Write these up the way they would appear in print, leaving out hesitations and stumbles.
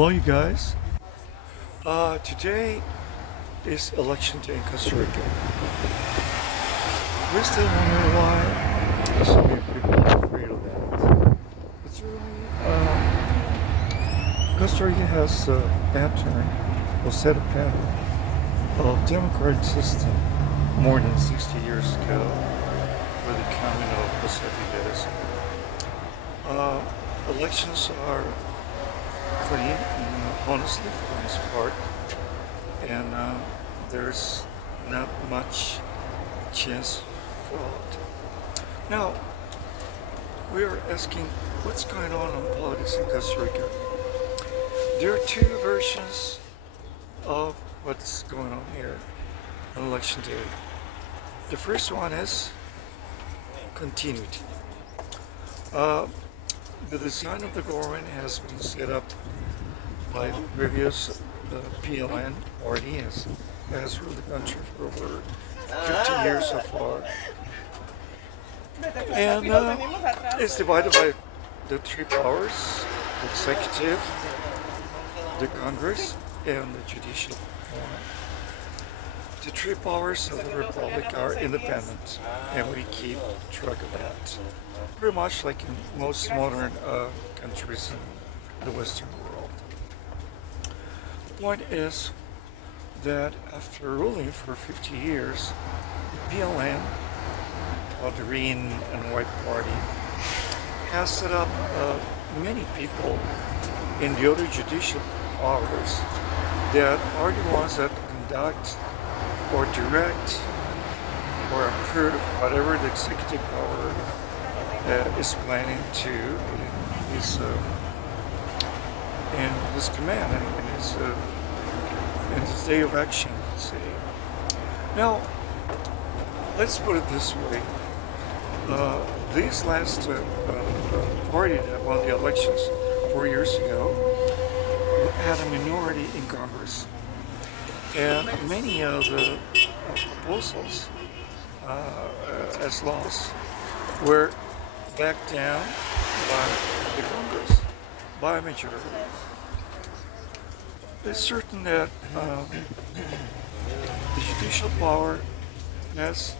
Hello, you guys. Today is election day in Costa Rica. We still wonder why so many people are afraid of that. It's really, Costa Rica has a pattern, or set a pattern of democratic system more than 60 years ago with the coming of Costa. Uh, Elections are clean, honestly, for the most part, and there's not much chance for fraud. Now, we are asking what's going on in politics in Costa Rica. There are two versions of what's going on here on election day. The first one is continuity. Uh, the design of the government has been set up by the previous PLN party has ruled the country for over 50 years so far. And it's divided by the three powers: the executive, the Congress, and the judicial. The three powers of the Republic are independent, and we keep track of that. Pretty much like in most modern countries in the Western world. The point is that after ruling for 50 years, the PLN, or the Green and White Party, has set up many people in the other judicial powers that are the ones that conduct or direct or approve whatever the executive power is planning to in his command and in his day of action, let's say. Now, let's put it this way. This last party that won the elections 4 years ago had a minority in Congress. And many of the proposals as laws were backed down by the Congress by a majority. It's certain that the judicial power has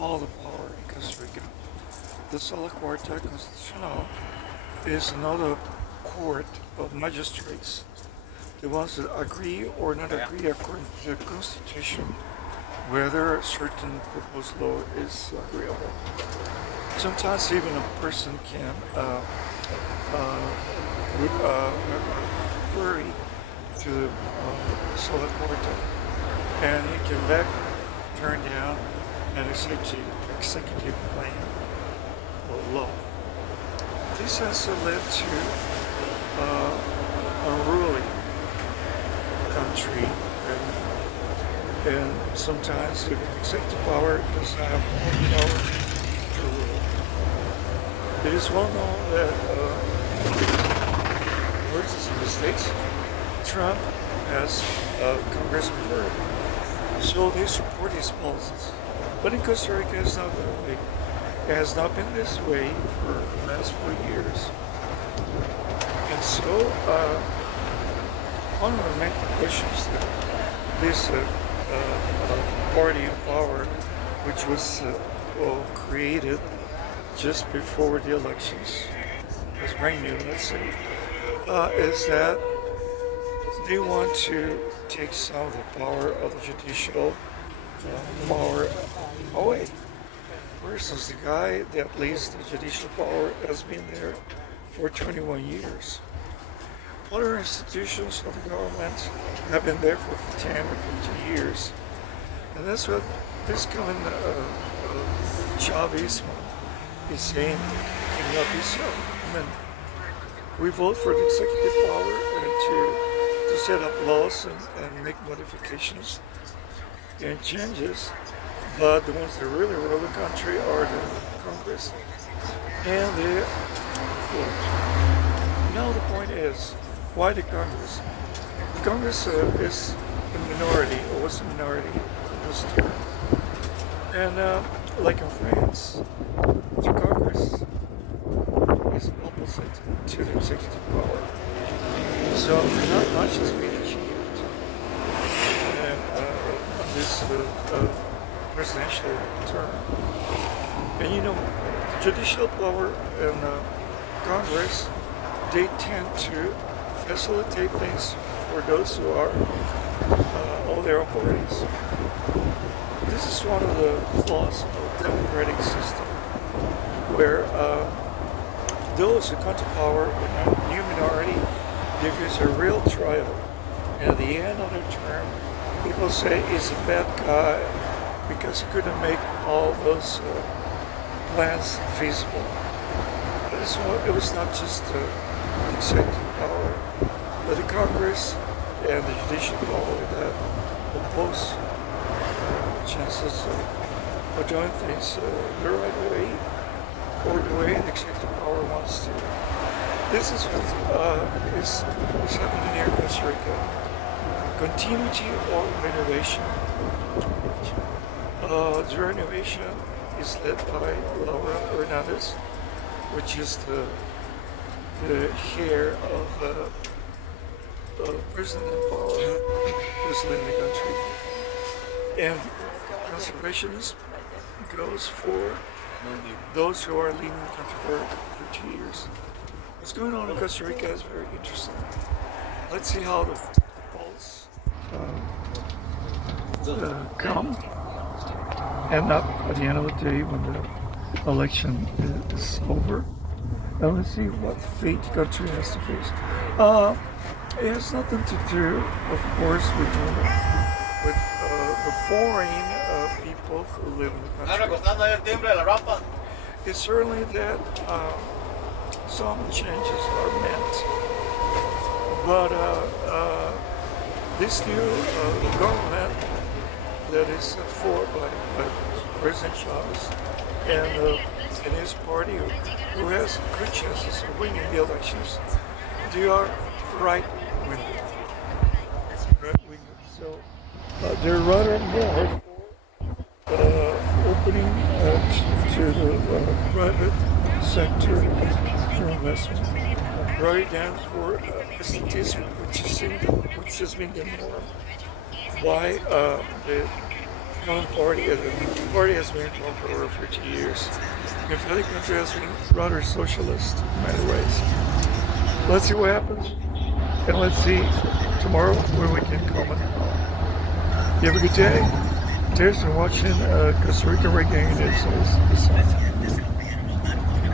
all the power in Costa Rica. The Sala Corte Constitucional is another court of magistrates, the ones that agree or not agree according to the Constitution, whether a certain proposed law is agreeable. Sometimes even a person can query to the Sala Corte, and he can turn down an executive plan or law. This has led to a ruling country, and sometimes the executive power does not have the power to rule. It is well known that, for instance, in the States, Trump has a Congress majority, so they support his policies. But in Costa Rica, it's not that way. It has not been this way for the last 4 years. And so, one of the main questions that this party in power, which was created just before the elections, was brand new, let's say, is that they want to take some of the power of the judicial power away. For instance, the guy that leads the judicial power has been there for 21 years. Other institutions of the government have been there for 10 or 15 years. And that's what this coming Chavismo is saying cannot be so. I mean, we vote for the executive power and to set up laws and make modifications and changes, but the ones that really rule the country are the Congress and the court. Now the point is, why the Congress? The Congress is a minority, or was a minority in this term. And like in France, the Congress is opposite to the executive power. So not much has been achieved and, on this presidential term. And you know, judicial power and Congress, they tend to facilitate things for those who are all their own parties. This is one of the flaws of the democratic system, where those who come to power in a new minority, they face a real trial. And at the end of their term, people say he's a bad guy because he couldn't make all those plans feasible. It was not just the executive power, but the Congress and the judicial power that oppose chances of doing things the right way or the way the executive power wants to. This is what is happening here in Costa Rica. Continuity or renovation. The renovation is led by Laura Hernandez, which is the heir of President Paul, who's leading the country. And conservationism goes for those who are leading the country for 2 years. What's going on in Costa Rica is very interesting. Let's see how the polls come, and up at the end of the day when the election is over. And let's see what fate the country has to face. It has nothing to do, of course, with the foreign people who live in the country. It's certainly that some changes are meant, but this new government that is set forward by President Chavez and his party, who has good chances of winning the elections, they are right-wing. So they're rather more opening to the private sector for investment, rather than for estatism, which has been the norm by the common party. The party has been in power for over 50 years. In fact, the country has been rather socialist in many ways. Let's see what happens, and let's see tomorrow where we can comment. You have a good day. Thanks for watching Costa Rica Reggae News.